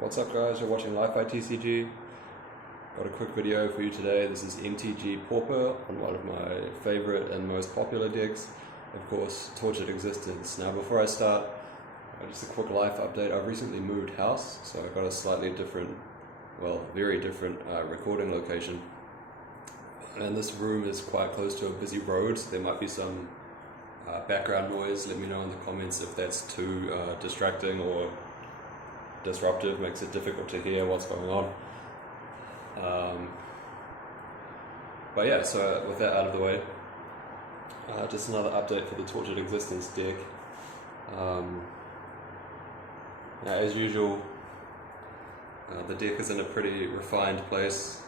What's up guys, you're watching Li-Fi TCG. Got a quick video for you today. This is MTG Pauper on one of my favorite and most popular decks, of course, Tortured Existence. Now before I start, just a quick life update. I've recently moved house, so I've got a slightly different, well, very different recording location. And this room is quite close to a busy road, so there might be some background noise. Let me know in the comments if that's too distracting or disruptive, makes it difficult to hear what's going on. But yeah, so with that out of the way, just another update for the Tortured Existence deck. As usual, the deck is in a pretty refined place,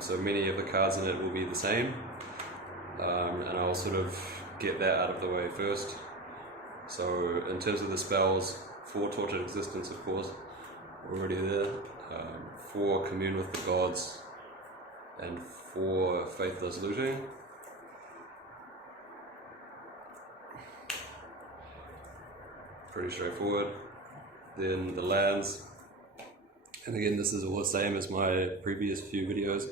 so many of the cards in it will be the same, and I'll sort of get that out of the way first. So in terms of the spells, 4 Tortured Existence, of course, already there, 4 Commune with the Gods, and 4 Faithless Looting. Pretty straightforward. Then the lands, and again this is all the same as my previous few videos.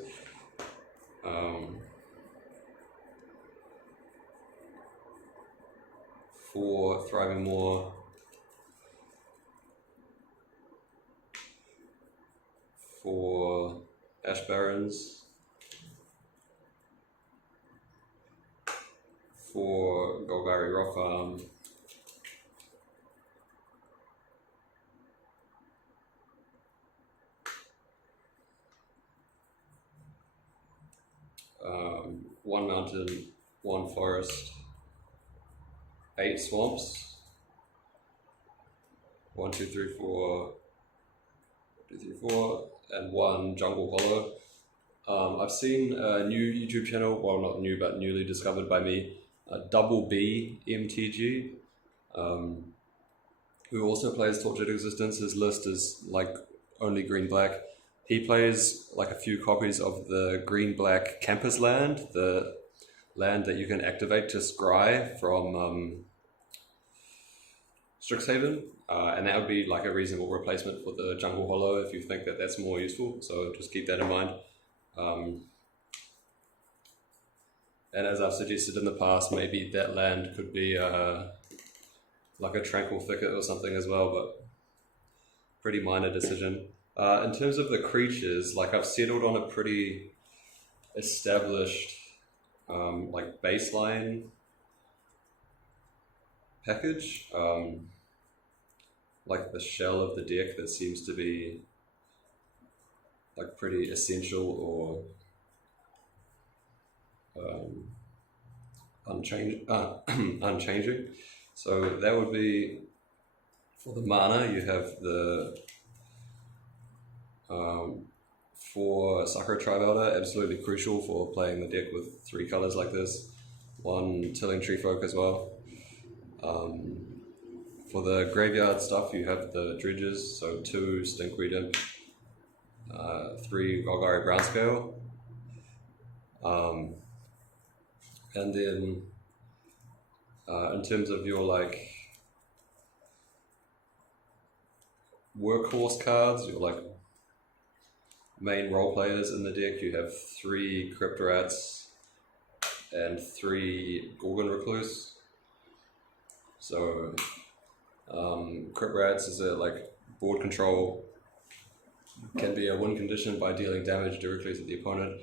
4 Thriving Moor, 4 Ash Barrens, 4 Golgari Rot Farm, 1 mountain, 1 forest, 8 swamps, 1, 2, 3, 4, 2, 3, 4, and 1 jungle hollow. I've seen a new YouTube channel, well not new but newly discovered by me, Double B MTG, who also plays Tortured Existence. His list is like only green-black. He plays like a few copies of the green-black campus land, the land that you can activate to scry from Strixhaven, and that would be like a reasonable replacement for the jungle hollow if you think that that's more useful, so just keep that in mind. And as I've suggested in the past, maybe that land could be like a tranquil thicket or something as well, but pretty minor decision. In terms of the creatures, like I've settled on a pretty established like baseline package, like the shell of the deck that seems to be like pretty essential or unchanging. So that would be, for the mana, you have the 4 Sakura-Tribe Elder, absolutely crucial for playing the deck with 3 colors like this. 1 Tilling Treefolk as well. For the graveyard stuff, you have the dredges, so 2 Stinkweed Imp, 3 Golgari Brownscale, and then in terms of your like workhorse cards, your like main role players in the deck, you have 3 Crypt Rats and 3 Gorgon Recluse. So Crypt Rats is a like board control, can be a win condition by dealing damage directly to the opponent.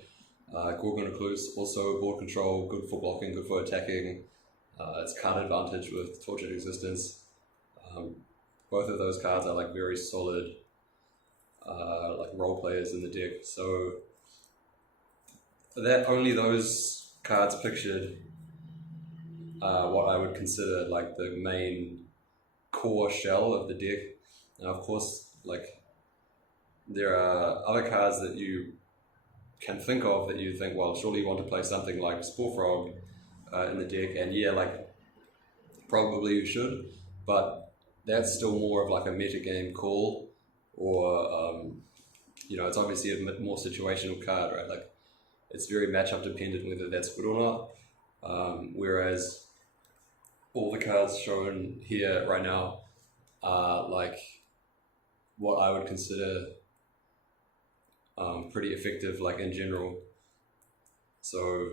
Gorgon Recluse, also board control, good for blocking, good for attacking. It's card advantage with Tortured Existence. Both of those cards are like very solid like role players in the deck. So that only those cards pictured what I would consider like the main core shell of the deck. Now of course, like there are other cards that you can think of that you think, well, surely you want to play something like Spore Frog in the deck, and yeah, like probably you should, but that's still more of like a metagame call, or you know, it's obviously a more situational card, right? Like it's very matchup dependent whether that's good or not. Whereas all the cards shown here right now are like what I would consider pretty effective, like in general. So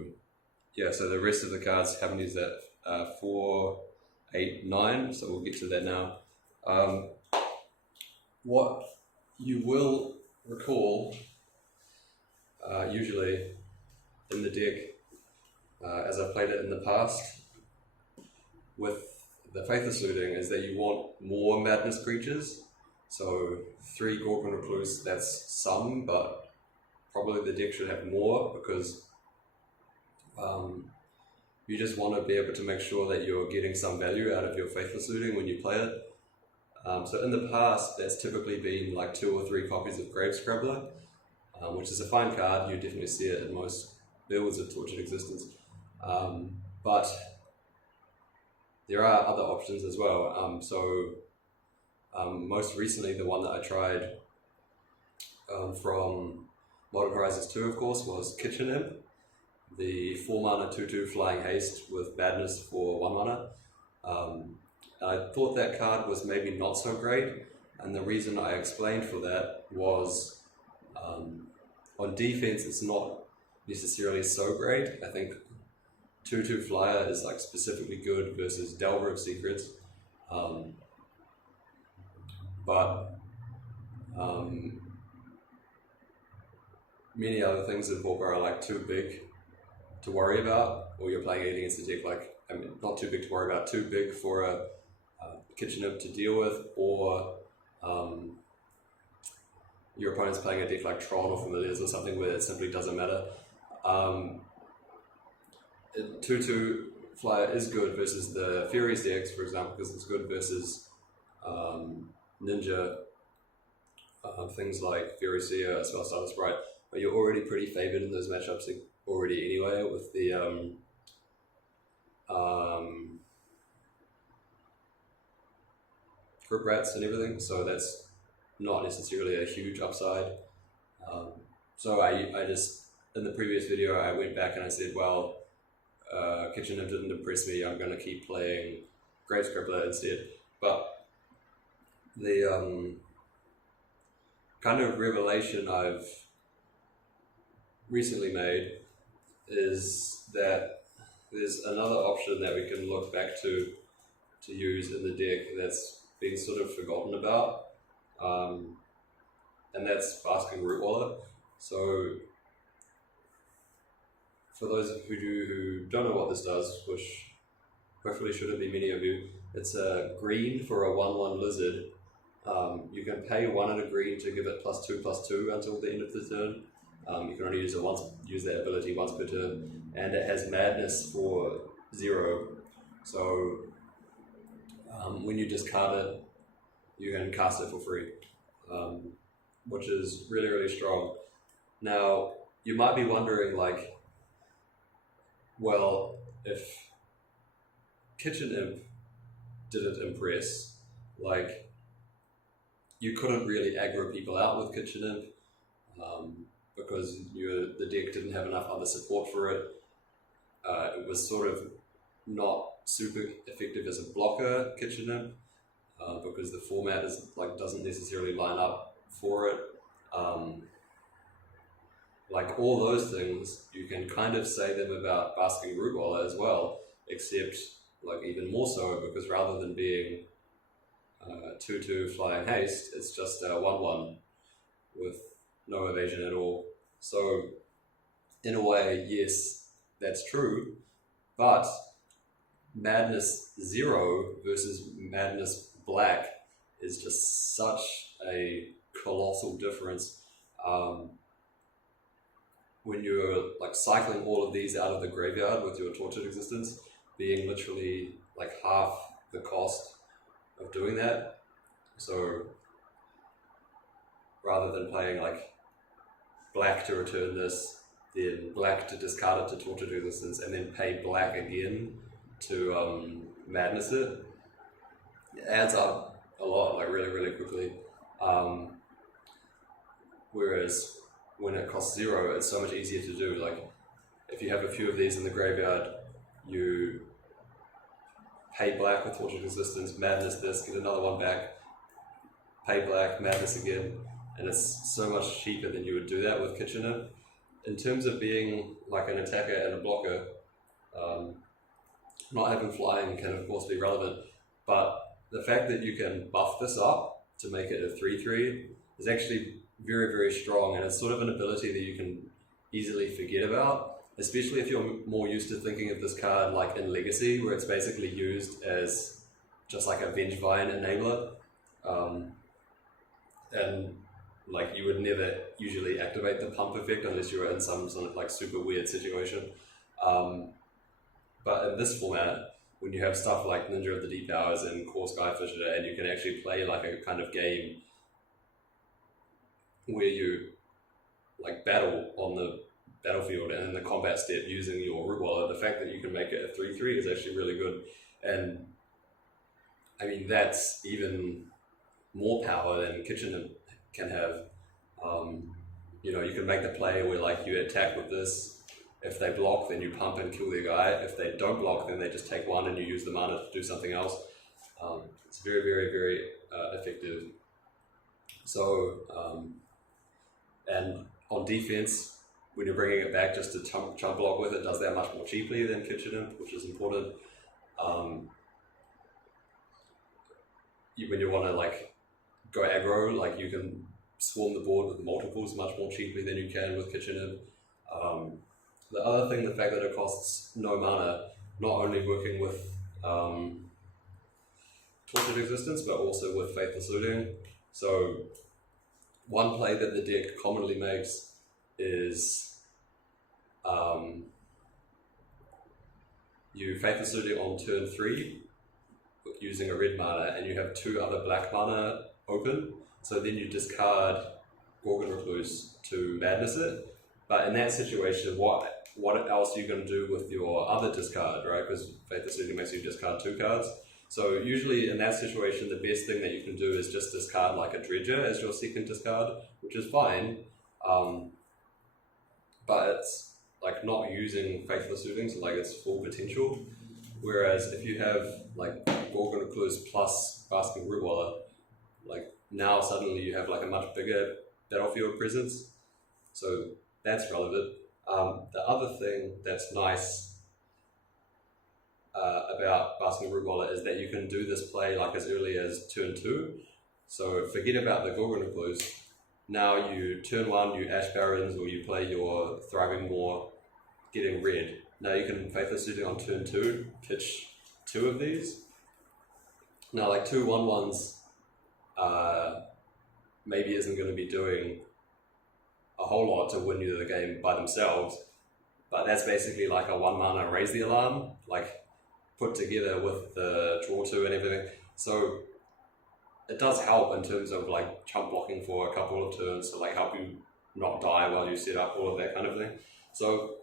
yeah, so the rest of the cards haven't used that 4, 8, 9, so we'll get to that now. What you will recall usually in the deck, as I've played it in the past with the Faithless Looting, is that you want more madness creatures. So 3 Gorgon Recluse, that's some, but probably the deck should have more, because you just want to be able to make sure that you're getting some value out of your Faithless Looting when you play it. So in the past, that's typically been like 2 or 3 copies of Grave Scrabbler, which is a fine card. You definitely see it in most builds of Tortured Existence. But there are other options as well. Most recently, the one that I tried from Modern Horizons 2, of course, was Kitchen Imp, the 4 mana 2/2 flying haste with madness for 1 mana. I thought that card was maybe not so great, and the reason I explained for that was on defense it's not necessarily so great. I think 2/2 flyer is like specifically good versus Delver of Secrets, but many other things in Pauper are like too big to worry about, or you're playing anything against the deck, like, I mean, not too big to worry about, too big for a Kitchen Imp to deal with, or your opponent's playing a deck like Tron or Familiars or something where it simply doesn't matter. 2/2 flyer is good versus the Furies decks, for example, because it's good versus Ninja, things like Fury Seer, Spellstarter Sprite, but you're already pretty favoured in those matchups already anyway with the Crypt Rats and everything, so that's not necessarily a huge upside. So I just, in the previous video, I went back and I said, well, Kitchen Imp didn't impress me, I'm going to keep playing Grave Scrabbler instead. But the kind of revelation I've recently made is that there's another option that we can look back to use in the deck that's been sort of forgotten about, and that's Basking Rootwalla. So for those of you who don't know what this does, which hopefully shouldn't be many of you, it's a green for a 1/1 lizard. You can pay 1 and a green to give it +2/+2 until the end of the turn. You can only use that ability once per turn, and it has madness for 0. So when you discard it, you can cast it for free, which is really, really strong. Now, you might be wondering, like, well, if Kitchen Imp didn't impress, like, you couldn't really aggro people out with Kitchen Imp, because the deck didn't have enough other support for it. It was sort of not super effective as a blocker, Kitchen Imp, because the format doesn't necessarily line up for it. Like all those things, you can kind of say them about Basking Rootwalla as well, except like even more so, because rather than being 2/2 flying haste, it's just a 1/1 with no evasion at all. So in a way, yes, that's true, but Madness 0 versus Madness Black is just such a colossal difference. When you're like cycling all of these out of the graveyard with your Tortured Existence being literally like half the cost of doing that. So rather than playing like black to return this, then black to discard it to Tortured Existence, and then pay black again to madness it adds up a lot, like really, really quickly. Whereas when it costs 0, it's so much easier to do. Like if you have a few of these in the graveyard, you pay black with Tortured Existence, madness this, get another one back, pay black, madness again, and it's so much cheaper than you would do that with Kitchen Imp. In terms of being like an attacker and a blocker, not having flying can of course be relevant, but the fact that you can buff this up to make it a 3/3 is actually very, very strong, and it's sort of an ability that you can easily forget about, especially if you're more used to thinking of this card like in Legacy, where it's basically used as just like a Vengevine enabler, and like you would never usually activate the pump effect unless you were in some sort of like super weird situation. But in this format, when you have stuff like Ninja of the Deep Hours and Core Skyfisher, and you can actually play like a kind of game where you like battle on the battlefield and in the combat step using your Rootwalla, the fact that you can make it a 3/3 is actually really good. And I mean, that's even more power than Kitchen Imp can have. You know, you can make the play where like you attack with this. If they block, then you pump and kill their guy. If they don't block, then they just take one and you use the mana to do something else. It's very, very, very effective. So, and on defense, when you're bringing it back just to chump block with, it does that much more cheaply than Kitchen Imp, which is important. When you want to like go aggro, like you can swarm the board with multiples much more cheaply than you can with Kitchen Imp. The other thing, the fact that it costs no mana, not only working with Tortured Existence, but also with Faithless Looting. So one play that the deck commonly makes is you Faithless Looting on turn 3 using a red mana, and you have 2 other black mana open, so then you discard Gorgon Recluse to madness it. But in that situation, what else are you going to do with your other discard, right? Because Faithless Looting makes you discard 2 cards. So usually in that situation, the best thing that you can do is just discard like a Dredger as your second discard, which is fine. But it's like not using Faithless Looting to like its full potential. Whereas if you have like Gorgon Recluse plus Basking Rootwalla, like now suddenly you have like a much bigger battlefield presence. So that's relevant. The other thing that's nice about Basking Rootwalla is that you can do this play like as early as turn 2. So forget about the Golgari Recluse. Now you turn 1, you Ash Barrens, or you play your Thriving Moor, getting red. Now you can Faithless Looting on turn 2, pitch 2 of these. Now like 2 1/1s maybe isn't going to be doing a whole lot to win you the game by themselves, but that's basically like a 1 mana raise the alarm, like put together with the draw 2 and everything. So it does help in terms of like chump blocking for a couple of turns to like help you not die while you set up, all of that kind of thing. So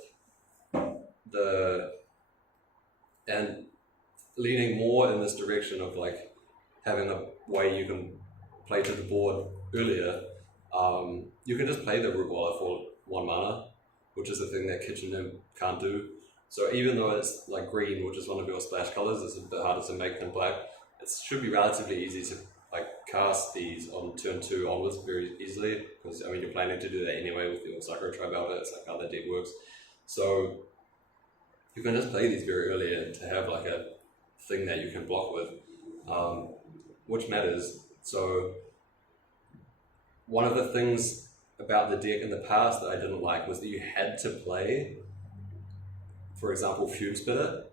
and leaning more in this direction of like having a way you can play to the board earlier, you can just play the Rootwalla for 1 mana, which is the thing that Kitchen Imp can't do. So even though it's like green, which is one of your splash colors, it's a bit harder to make than black. It should be relatively easy to like cast these on turn 2 onwards very easily, because I mean you're planning to do that anyway with your Sakura-Tribe Elder. It's like how the deck works. So you can just play these very early and to have like a thing that you can block with, which matters. So one of the things about the deck in the past that I didn't like was that you had to play, for example, Fume Spitter,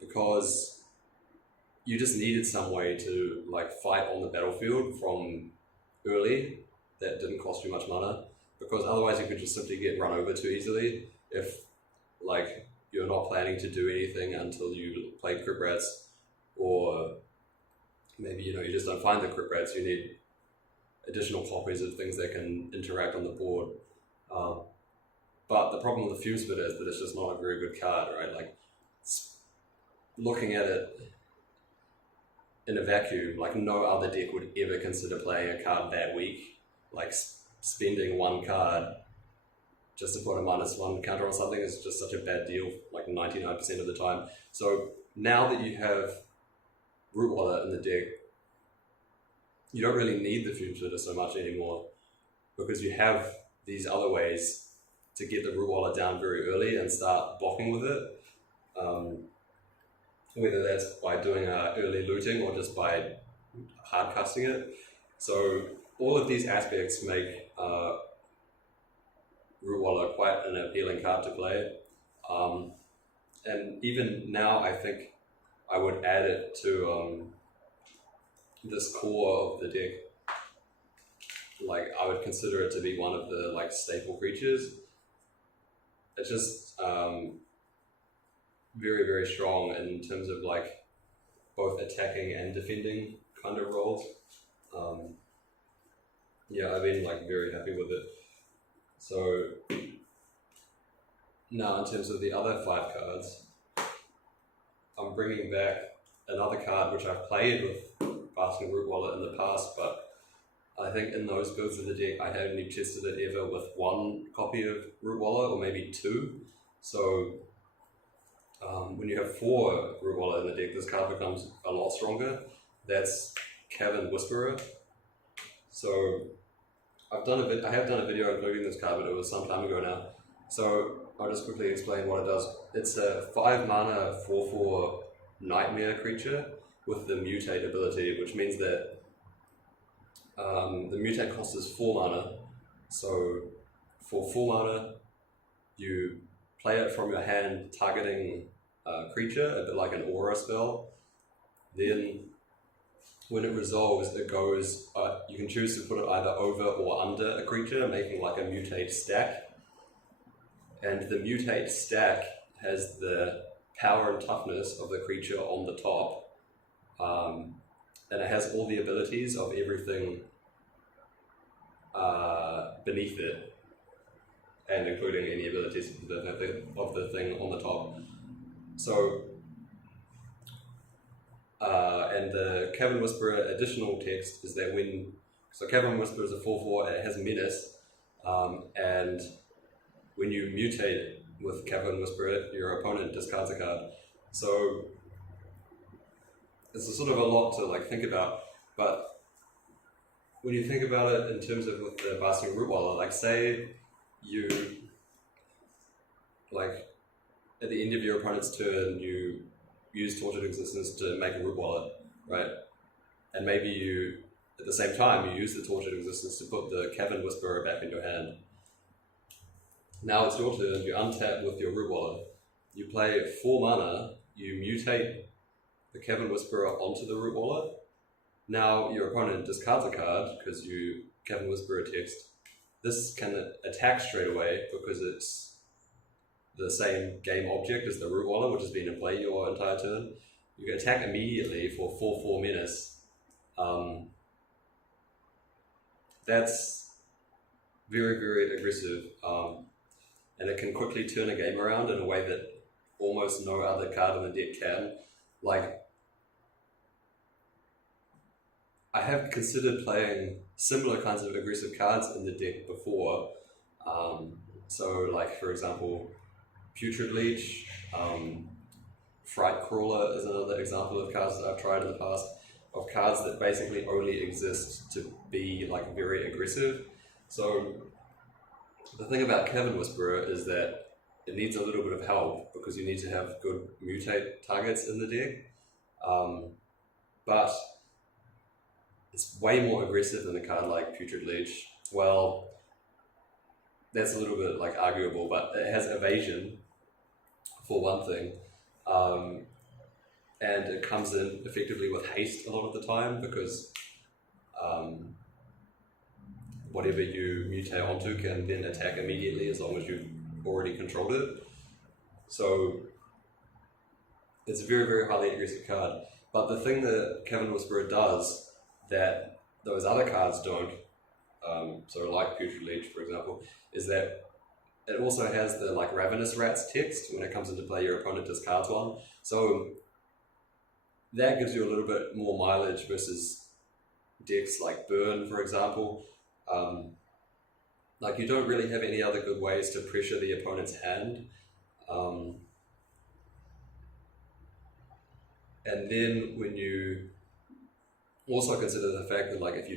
because you just needed some way to like fight on the battlefield from early that didn't cost you much mana, because otherwise you could just simply get run over too easily if like you're not planning to do anything until you play Crypt Rats, or maybe you just don't find the Crypt Rats. You need additional copies of things that can interact on the board. But the problem with the Fume Spitter is that it's just not a very good card, right? Like looking at it in a vacuum, like no other deck would ever consider playing a card that weak, like spending 1 card just to put a -1 counter on something is just such a bad deal, like 99% of the time. So now that you have Rootwalla in the deck, you don't really need the Fume Spitter so much anymore, because you have these other ways to get the Rootwalla down very early and start blocking with it. Whether that's by doing early looting or just by hard casting it. So all of these aspects make Rootwalla quite an appealing card to play. And even now, I think I would add it to this core of the deck. Like, I would consider it to be one of the like staple creatures. It's just very, very strong in terms of like both attacking and defending kind of roles. Yeah, I've been like very happy with it. So now, in terms of the other 5 cards, I'm bringing back another card which I've played with Basking Rootwalla in the past, but I think in those builds of the deck I haven't even tested it ever with 1 copy of Rootwalla, or maybe 2. So when you have 4 Rootwalla in the deck, this card becomes a lot stronger. That's Cavern Whisperer. So I have done a video including this card, but it was some time ago now. So I'll just quickly explain what it does. It's a 5 mana 4/4 nightmare creature with the mutate ability, which means that the mutate cost is 4 mana. So for 4 mana, you play it from your hand, targeting a creature, a bit like an aura spell. Then when it resolves, it goes, you can choose to put it either over or under a creature, making like a mutate stack. And the mutate stack has the power and toughness of the creature on the top. And it has all the abilities of everything beneath it, and including any abilities of the thing on the top. So, and the Cavern Whisperer additional text is that so Cavern Whisperer is a 4/4, it has menace, and when you mutate with Cavern Whisperer, your opponent discards a card. So it's a sort of a lot to like think about, but when you think about it in terms of with the Basking Rootwalla, like say you, like at the end of your opponent's turn, you use Tortured Existence to make a Rootwalla, right? And maybe you, at the same time, you use the Tortured Existence to put the Cavern Whisperer back in your hand. Now it's your turn, you untap with your Rootwalla. You play 4 mana, you mutate the Cavern Whisperer onto the Rootwalla. Now your opponent discards a card because you Cavern Whisperer text. This can attack straight away because it's the same game object as the Rootwalla, which has been in play your entire turn. You can attack immediately for 4/4 menace. That's very, very aggressive. And it can quickly turn a game around in a way that almost no other card in the deck can. Like, I have considered playing similar kinds of aggressive cards in the deck before. So like, for example, Putrid Leech, Fright Crawler is another example of cards that I've tried in the past, of cards that basically only exist to be like very aggressive. So the thing about Cavern Whisperer is that it needs a little bit of help because you need to have good mutate targets in the deck. But it's way more aggressive than a card like Putrid Leech. Well, that's a little bit like arguable, but it has evasion for one thing. And it comes in effectively with haste a lot of the time because whatever you mutate onto can then attack immediately as long as you've already controlled it. So it's a very, very highly aggressive card. But the thing that Cavern Whisperer does that those other cards don't, so like Putrid Leech for example, is that it also has the like Ravenous Rats text. When it comes into play, your opponent discards one. So that gives you a little bit more mileage versus decks like Burn, for example. Like you don't really have any other good ways to pressure the opponent's hand. And then when you also consider the fact that like if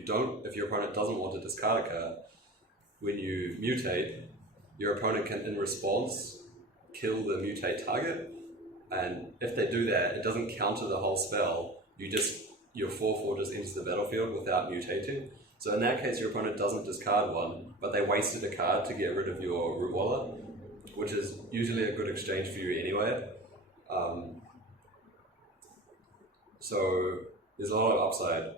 your opponent doesn't want to discard a card, when you mutate, your opponent can in response kill the mutate target, and if they do that, it doesn't counter the whole spell. Your 4/4 just enters the battlefield without mutating. So in that case, your opponent doesn't discard one, but they wasted a card to get rid of your Rootwalla, which is usually a good exchange for you anyway. So there's a lot of upside.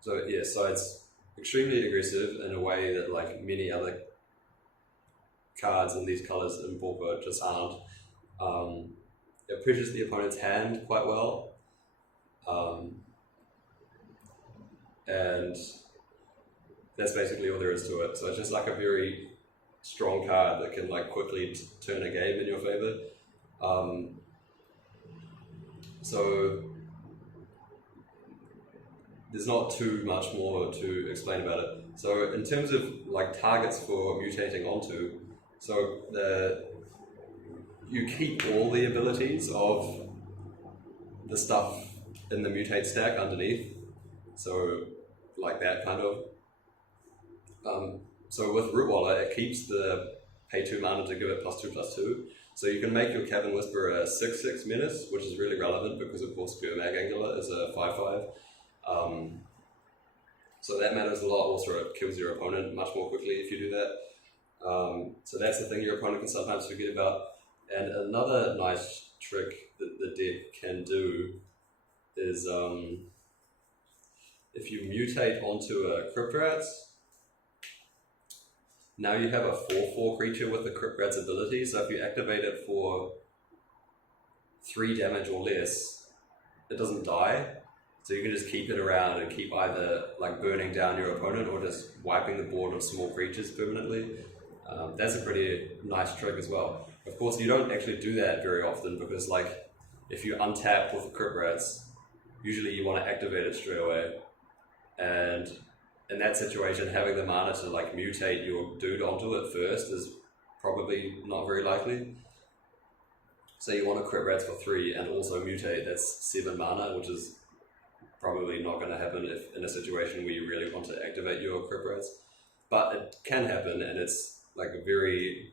So yeah, so it's extremely aggressive in a way that like many other cards in these colors in Pauper just aren't. It pressures the opponent's hand quite well. And that's basically all there is to it. So it's just like a very strong card that can like quickly turn a game in your favor. So there's not too much more to explain about it. So in terms of like targets for mutating onto, so you keep all the abilities of the stuff in the mutate stack underneath. So like that kind of. So with Rootwalla, it keeps the pay 2 mana to give it +2/+2. So you can make your Cavern Whisperer a 6/6 menace, which is really relevant because of course Pure Mag Angler is a 5/5. So that matters a lot. Also, it kills your opponent much more quickly if you do that. So that's the thing your opponent can sometimes forget about. And another nice trick that the deck can do is if you mutate onto a Crypt Rats, now you have a 4/4 creature with the Crypt Rats ability. So if you activate it for 3 damage or less, it doesn't die. So you can just keep it around and keep either like burning down your opponent or just wiping the board of small creatures permanently. That's a pretty nice trick as well. Of course, you don't actually do that very often because like if you untap with the Crypt Rats, usually you want to activate it straight away. And in that situation, having the mana to like mutate your dude onto it first is probably not very likely. So you want to Crypt Rats for 3 and also mutate, that's 7 mana, which is probably not going to happen if in a situation where you really want to activate your Crypt Rats. But it can happen, and it's like very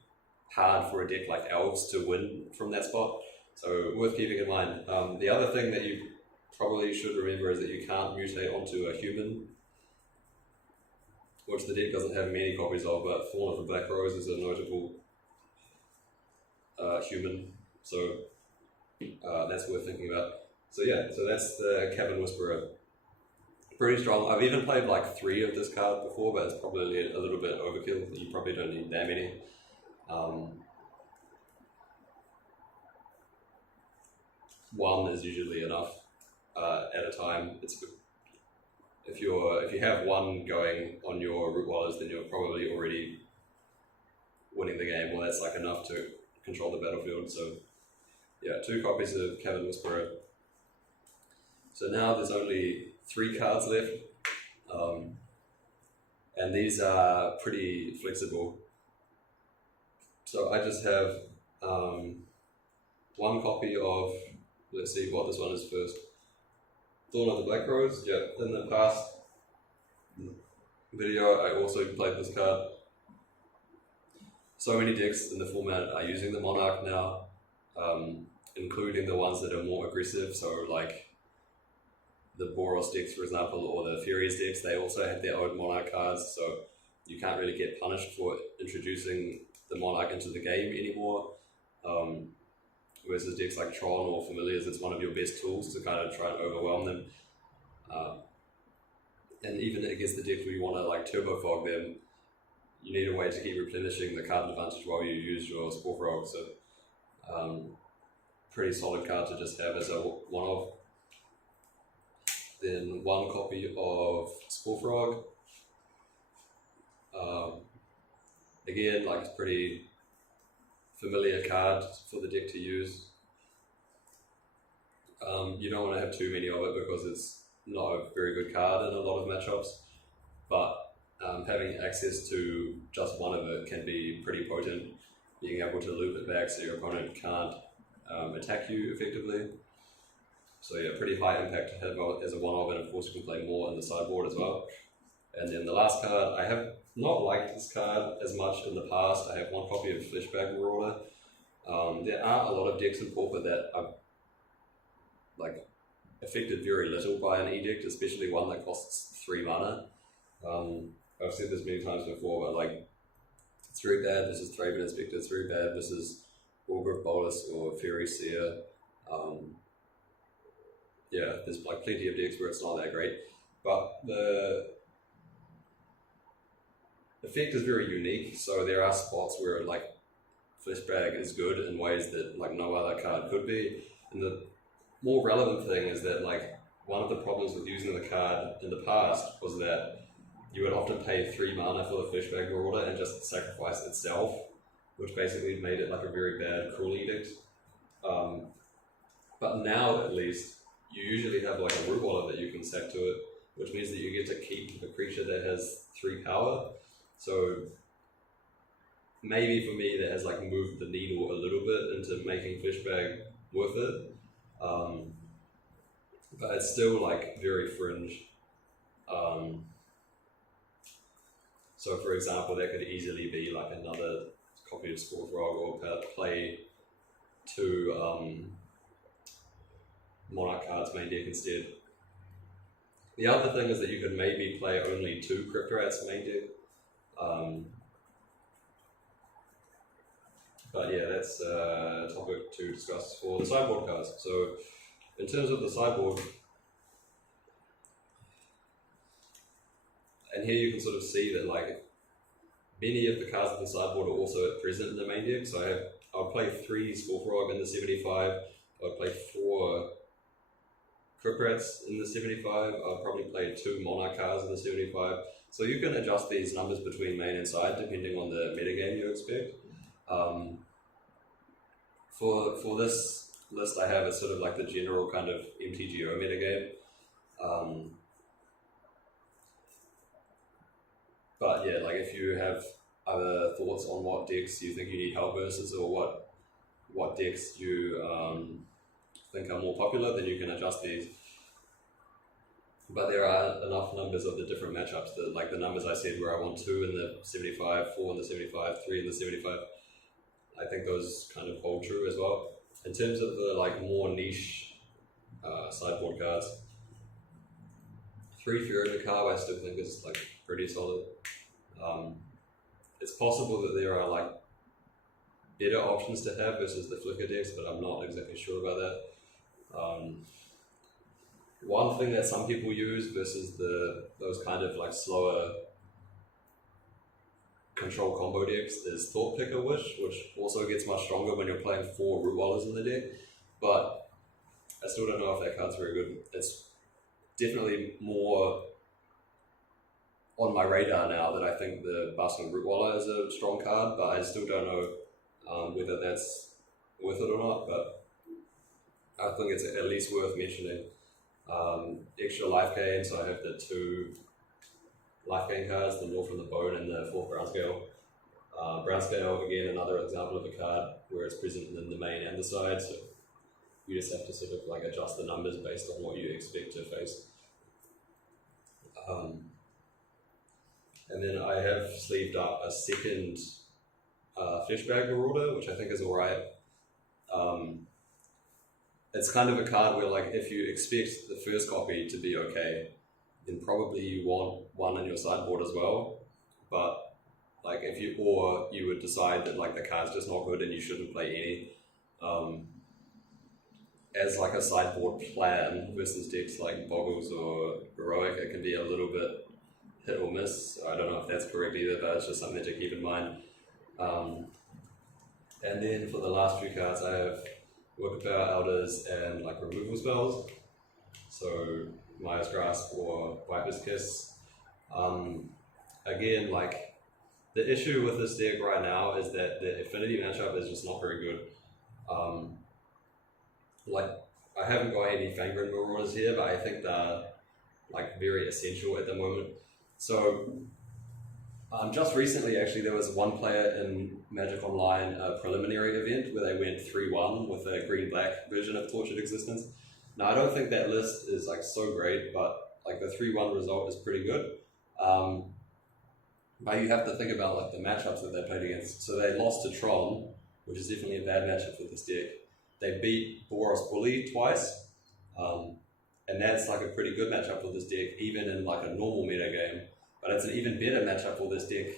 hard for a deck like Elves to win from that spot. So worth keeping in mind. The other thing that you probably should remember is that you can't mutate onto a human, which the deck doesn't have many copies of, but Thorn of the Black Rose is a notable human. So that's worth thinking about. So yeah, so that's the Cavern Whisperer. Pretty strong. I've even played like 3 of this card before, but it's probably a little bit overkill. You probably don't need that many. One is usually enough at a time. If you have one going on your Rootwallas, then you're probably already winning the game. Well, that's like enough to control the battlefield. So yeah, 2 copies of Cavern Whisperer. So now there's only 3 cards left, and these are pretty flexible. So I just have 1 copy of, let's see what this one is first. Thorn of the Black Rose. Yeah, in the past video I also played this card. So many decks in the format are using the Monarch now, including the ones that are more aggressive, so like the Boros decks, for example, or the Furious decks, they also have their own Monarch cards, so you can't really get punished for introducing the Monarch into the game anymore. Versus decks like Tron or Familiars, it's one of your best tools to kind of try and overwhelm them. And even against the decks where you want to like turbo fog them, you need a way to keep replenishing the card advantage while you use your Spore Frog. So pretty solid card to just have as a one-off. Then 1 copy of Spore Frog. Again, like it's pretty familiar card for the deck to use. You don't want to have too many of it because it's not a very good card in a lot of matchups, but having access to just one of it can be pretty potent, being able to loop it back so your opponent can't attack you effectively. So yeah, pretty high impact to have as a one-of, and of course you can play more in the sideboard as well. And then the last card, I have not liked this card as much in the past. I have one copy of Fleshbag Marauder. There are a lot of decks in Pauper that are like affected very little by an edict, especially one that costs 3 mana. I've said this many times before, but like it's very bad versus Thraben Inspector, it's very bad versus Augur of Bogles or Fairy Seer. Yeah, there's like plenty of decks where it's not that great, but the effect is very unique. So there are spots where like Fleshbag is good in ways that like no other card could be. And the more relevant thing is that like one of the problems with using the card in the past was that you would often pay 3 mana for the Fleshbag Marauder and just sacrifice itself, which basically made it like a very bad cruel edict. But now at least you usually have like a Rootwalla that you can sack to it, which means that you get to keep a creature that has 3 power. So maybe for me that has like moved the needle a little bit into making Fleshbag worth it. But it's still like very fringe. So for example, that could easily be like another copy of Spore Frog, or play 2 Monarch cards main deck instead. The other thing is that you could maybe play only 2 Crypt Rats main deck. But yeah, that's a topic to discuss for the sideboard cards. So in terms of the sideboard, and here you can sort of see that like many of the cards in the sideboard are also present in the main deck. So I'll play 3 Spore Frog in the 75, I'll play 4 Crypt Rats in the 75, I'll probably play 2 Monarch cards in the 75. So you can adjust these numbers between main and side depending on the metagame you expect. For this list I have is sort of like the general kind of MTGO metagame. But yeah, like if you have other thoughts on what decks you think you need help versus, or what decks you think are more popular, then you can adjust these. But there are enough numbers of the different matchups that, like the numbers I said where I want 2 in the 75, 4 in the 75, 3 in the 75, I think those kind of hold true as well. In terms of the like more niche sideboard cards, 3 Faerie Macabre I still think is like pretty solid. It's possible that there are like better options to have versus the Flicker decks, but I'm not exactly sure about that. One thing that some people use versus those kind of like slower control combo decks is Thought Picker Wish, which also gets much stronger when you're playing 4 Rootwallas in the deck, but I still don't know if that card's very good. It's definitely more on my radar now that I think the Basking Rootwalla is a strong card, but I still don't know whether that's worth it or not, but I think it's at least worth mentioning. Extra life gain, so I have the 2 life gain cards, the North from the Bone and the 4th Brownscale. Brownscale, again, another example of a card where it's present in the main and the side, so you just have to sort of like adjust the numbers based on what you expect to face. And then I have sleeved up a second Fleshbag Marauder, which I think is alright. It's kind of a card where like if you expect the first copy to be okay, then probably you want one in your sideboard as well. But like if you would decide that like the card's just not good and you shouldn't play any. As like a sideboard plan versus decks like Bogles or Heroic, it can be a little bit hit or miss. I don't know if that's correct either, but it's just something to keep in mind. And then for the last few cards, I have Wickerbough, Elders, and like removal spells. So Maya's Grasp or Viper's Kiss. Again, like the issue with this deck right now is that the affinity matchup is just not very good. Like I haven't got any Fangren Marauders here, but I think they're like very essential at the moment. So just recently, actually, there was one player in Magic Online preliminary event where they went 3-1 with a green-black version of Tortured Existence. Now I don't think that list is like so great, but like the 3-1 result is pretty good. But you have to think about like the matchups that they played against. So they lost to Tron, which is definitely a bad matchup for this deck. They beat Boros Bully twice, and that's like a pretty good matchup for this deck, even in like a normal meta game. But it's an even better matchup for this deck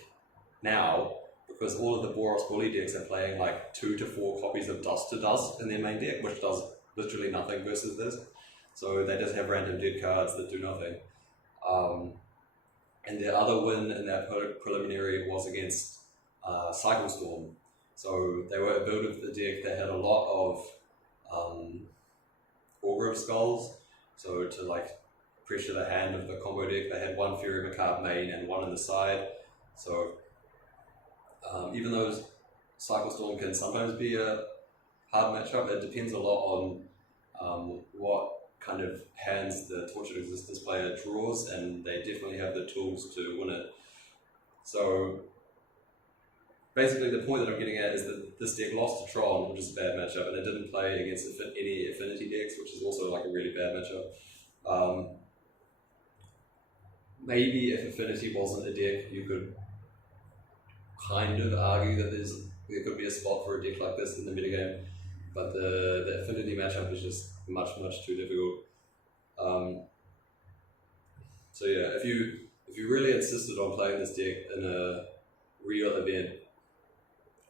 now, because all of the Boros Bully decks are playing like 2 to 4 copies of Dust to Dust in their main deck, which does literally nothing versus this. So they just have random dead cards that do nothing. And their other win in that preliminary was against Cycle Storm. So they were a build of the deck that had a lot of Gorgon Skulls. So to like pressure the hand of the combo deck, they had 1 Faerie Macabre main and 1 on the side. So even though Cycle Storm can sometimes be a hard matchup, it depends a lot on what kind of hands the Tortured Existence player draws, and they definitely have the tools to win it. So basically the point that I'm getting at is that this deck lost to Tron, which is a bad matchup, and it didn't play against any affinity decks, which is also like a really bad matchup. Maybe if affinity wasn't a deck, you could kind of argue that there could be a spot for a deck like this in the metagame, but the affinity matchup is just much too difficult. So yeah, if you really insisted on playing this deck in a real event,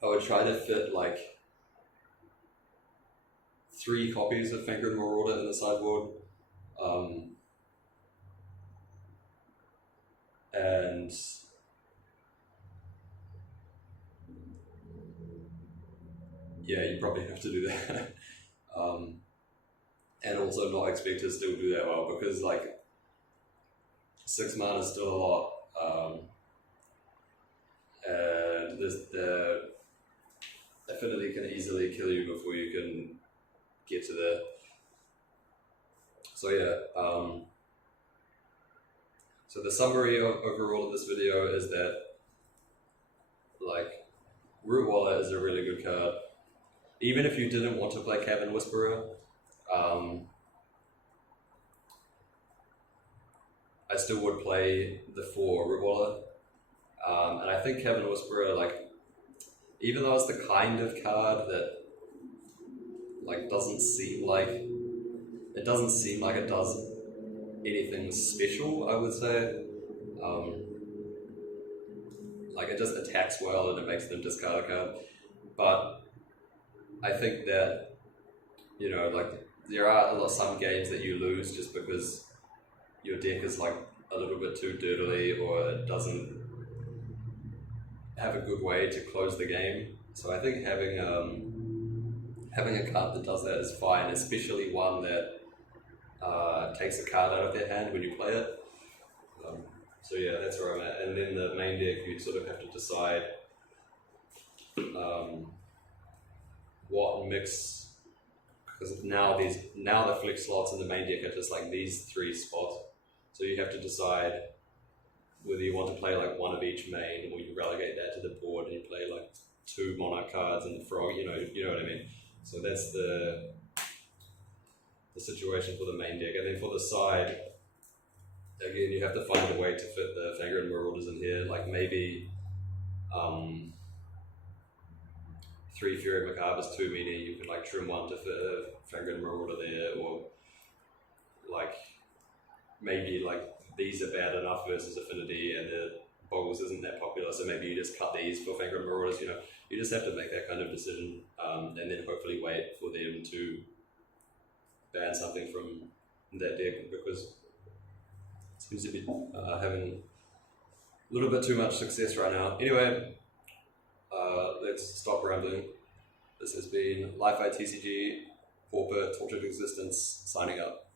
I would try to fit like 3 copies of Fangren Marauder in the sideboard, and yeah, you probably have to do that. And also not expect to still do that well, because like 6 mana is still a lot, and the affinity can easily kill you before you can get to there. So yeah, so the summary overall of this video is that like Rootwalla is a really good card. Even if you didn't want to play Cavern Whisperer, I still would play the 4 Rootwalla. And I think Cavern Whisperer, like, even though it's the kind of card that like doesn't seem like it does anything special, I would say. Like it just attacks well and it makes them discard a card. But I think that, you know, like there are some games that you lose just because your deck is like a little bit too dirtily, or it doesn't have a good way to close the game. So I think having a card that does that is fine, especially one that takes a card out of their hand when you play it. So yeah, that's where I'm at. And then the main deck, you sort of have to decide what mix, because now the flex slots in the main deck are just like these 3 spots. So you have to decide whether you want to play like 1 of each main, or you relegate that to the board and you play like 2 Monarch cards and the Frog. You know what I mean. So that's the situation for the main deck. And then for the side, again, you have to find a way to fit the Fangren Marauders in here. Like maybe 3 Faerie Macabre is too many. You can like trim 1 to fit a Fangren Marauder there, or like maybe like these are bad enough versus affinity and the Bogles isn't that popular, so maybe you just cut these for Fangren Marauders. You know, you just have to make that kind of decision, and then hopefully wait for them to ban something from that deck, because it seems to be having a little bit too much success right now. Anyway, let's stop rambling. This has been Li-Fi TCG, Pauper, Tortured Existence, signing up.